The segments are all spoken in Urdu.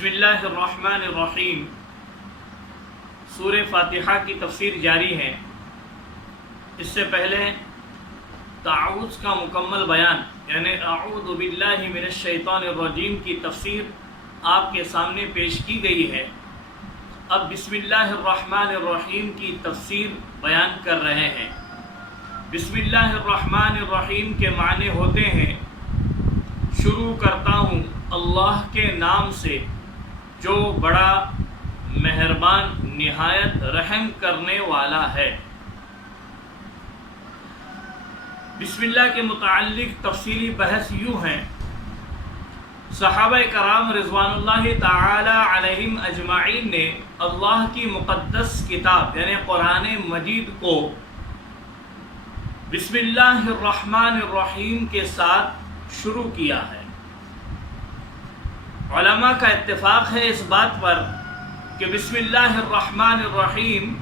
بسم اللہ الرحمن الرحیم۔ سورہ فاتحہ کی تفسیر جاری ہے۔ اس سے پہلے تعوذ کا مکمل بیان یعنی اعوذ باللہ من الشیطان الرجیم کی تفسیر آپ کے سامنے پیش کی گئی ہے۔ اب بسم اللہ الرحمن الرحیم کی تفسیر بیان کر رہے ہیں۔ بسم اللہ الرحمن الرحیم کے معنی ہوتے ہیں شروع کرتا ہوں اللہ کے نام سے جو بڑا مہربان نہایت رحم کرنے والا ہے۔ بسم اللہ کے متعلق تفصیلی بحث یوں ہے، صحابہ کرام رضوان اللہ تعالی علیہم اجمعین نے اللہ کی مقدس کتاب یعنی قرآن مجید کو بسم اللہ الرحمن الرحیم کے ساتھ شروع کیا ہے۔ علماء کا اتفاق ہے اس بات پر کہ بسم اللہ الرحمن الرحیم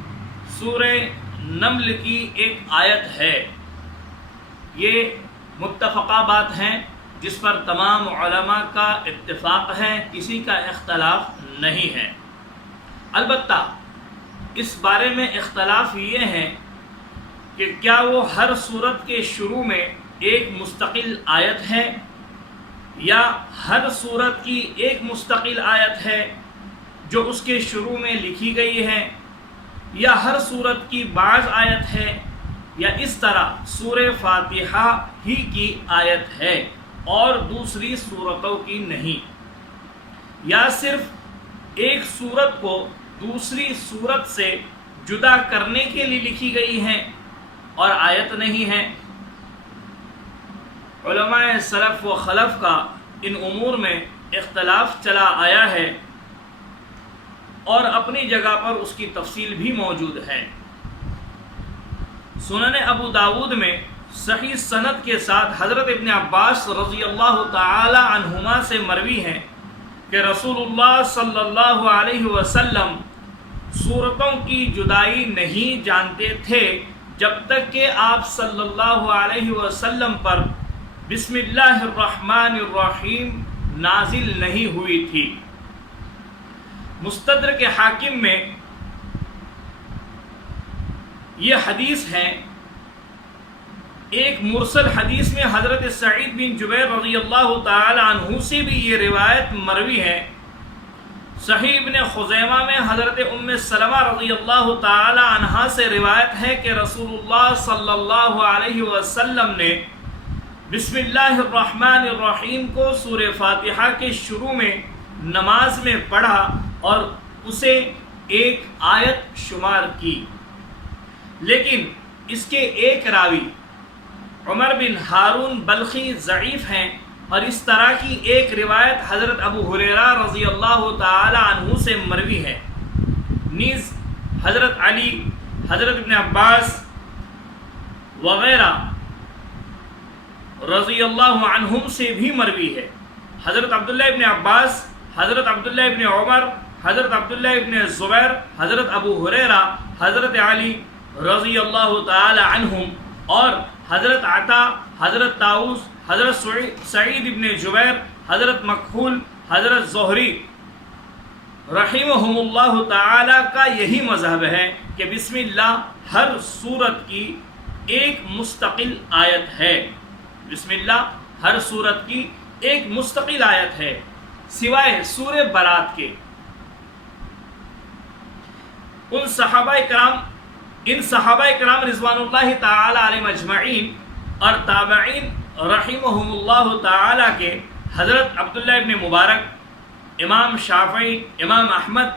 سورہ نمل کی ایک آیت ہے۔ یہ متفقہ بات ہے جس پر تمام علماء کا اتفاق ہے، کسی کا اختلاف نہیں ہے۔ البتہ اس بارے میں اختلاف یہ ہے کہ کیا وہ ہر سورت کے شروع میں ایک مستقل آیت ہے یا ہر سورت کی ایک مستقل آیت ہے جو اس کے شروع میں لکھی گئی ہے، یا ہر سورت کی بعض آیت ہے، یا اس طرح سورہ فاتحہ ہی کی آیت ہے اور دوسری سورتوں کی نہیں، یا صرف ایک سورت کو دوسری سورت سے جدا کرنے کے لیے لکھی گئی ہے اور آیت نہیں ہے۔ علماء سلف و خلف کا ان امور میں اختلاف چلا آیا ہے اور اپنی جگہ پر اس کی تفصیل بھی موجود ہے۔ سنن ابو داود میں صحیح سند کے ساتھ حضرت ابن عباس رضی اللہ تعالی عنہما سے مروی ہے کہ رسول اللہ صلی اللہ علیہ وسلم سورتوں کی جدائی نہیں جانتے تھے جب تک کہ آپ صلی اللہ علیہ وسلم پر بسم اللہ الرحمن الرحیم نازل نہیں ہوئی تھی۔ مستدرک حاکم میں یہ حدیث ہے۔ ایک مرسل حدیث میں حضرت سعید بن جبیر رضی اللہ تعالی عنہ سے بھی یہ روایت مروی ہے۔ صحیح ابن خزیمہ میں حضرت ام سلمہ رضی اللہ تعالی عنہا سے روایت ہے کہ رسول اللہ صلی اللہ علیہ وسلم نے بسم اللہ الرحمن الرحیم کو سورہ فاتحہ کے شروع میں نماز میں پڑھا اور اسے ایک آیت شمار کی، لیکن اس کے ایک راوی عمر بن ہارون بلخی ضعیف ہیں، اور اس طرح کی ایک روایت حضرت ابو ہریرہ رضی اللہ تعالی عنہ سے مروی ہے۔ نیز حضرت علی، حضرت ابن عباس وغیرہ رضی اللہ عنہم سے بھی مروی ہے۔ حضرت عبداللہ ابن عباس، حضرت عبداللہ ابن عمر، حضرت عبداللہ ابن زبیر، حضرت ابو ہریرہ، حضرت علی رضی اللہ تعالی عنہم اور حضرت عطا، حضرت طاؤس، حضرت سعید ابن جبیر، حضرت مکحول، حضرت زہری رحمہم اللہ تعالی کا یہی مذہب ہے کہ بسم اللہ ہر سورت کی ایک مستقل آیت ہے۔ بسم اللہ ہر سورت کی ایک مستقل آیت ہے سوائے سورہ برات کے۔ ان صحابہ کرام رضوان اللہ تعالی علیہم اجمعین اور تابعین رحمہم اللہ تعالی کے حضرت عبداللہ ابن مبارک، امام شافعی، امام احمد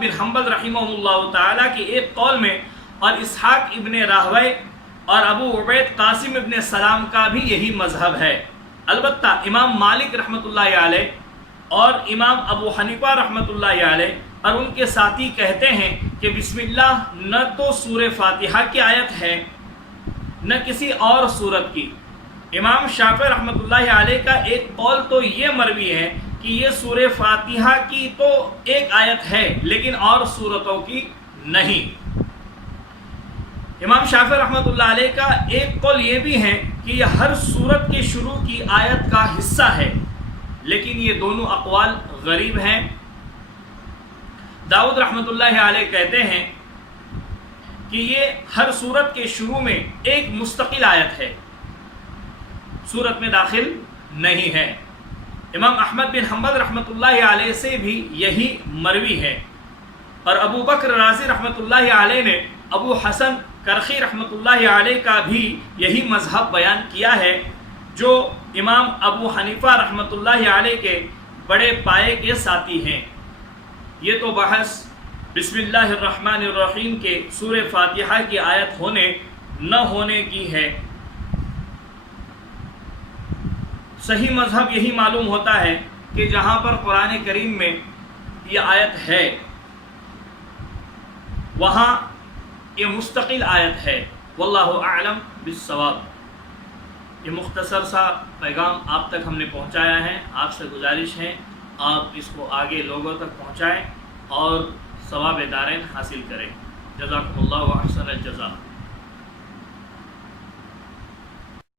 بن حنبل رحمہم اللہ تعالی کے ایک قول میں، اور اسحاق ابن راہوی اور ابو عبید قاسم ابن سلام کا بھی یہی مذہب ہے۔ البتہ امام مالک رحمۃ اللہ علیہ اور امام ابو حنیفہ رحمۃ اللہ علیہ اور ان کے ساتھی کہتے ہیں کہ بسم اللہ نہ تو سورہ فاتحہ کی آیت ہے نہ کسی اور سورت کی۔ امام شافعی رحمۃ اللہ علیہ کا ایک قول تو یہ مروی ہے کہ یہ سورہ فاتحہ کی تو ایک آیت ہے لیکن اور سورتوں کی نہیں۔ امام شافعی رحمۃ اللہ علیہ کا ایک قول یہ بھی ہے کہ یہ ہر سورت کے شروع کی آیت کا حصہ ہے، لیکن یہ دونوں اقوال غریب ہیں۔ داؤد رحمۃ اللہ علیہ کہتے ہیں کہ یہ ہر سورت کے شروع میں ایک مستقل آیت ہے، سورت میں داخل نہیں ہے۔ امام احمد بن حنبل رحمۃ اللہ علیہ سے بھی یہی مروی ہے، اور ابو بکر رازی رحمۃ اللہ علیہ نے ابو حسن کرخی رحمۃ اللہ علیہ کا بھی یہی مذہب بیان کیا ہے، جو امام ابو حنیفہ رحمۃ اللہ علیہ کے بڑے پائے کے ساتھی ہیں۔ یہ تو بحث بسم اللہ الرحمن الرحیم کے سورہ فاتحہ کی آیت ہونے نہ ہونے کی ہے۔ صحیح مذہب یہی معلوم ہوتا ہے کہ جہاں پر قرآن کریم میں یہ آیت ہے وہاں یہ مستقل آیت ہے۔ واللہ اعلم بالصواب۔ یہ مختصر سا پیغام آپ تک ہم نے پہنچایا ہے۔ آپ سے گزارش ہے آپ اس کو آگے لوگوں تک پہنچائیں اور ثواب دارین حاصل کریں۔ جزاکم اللہ و احسن الجزاء۔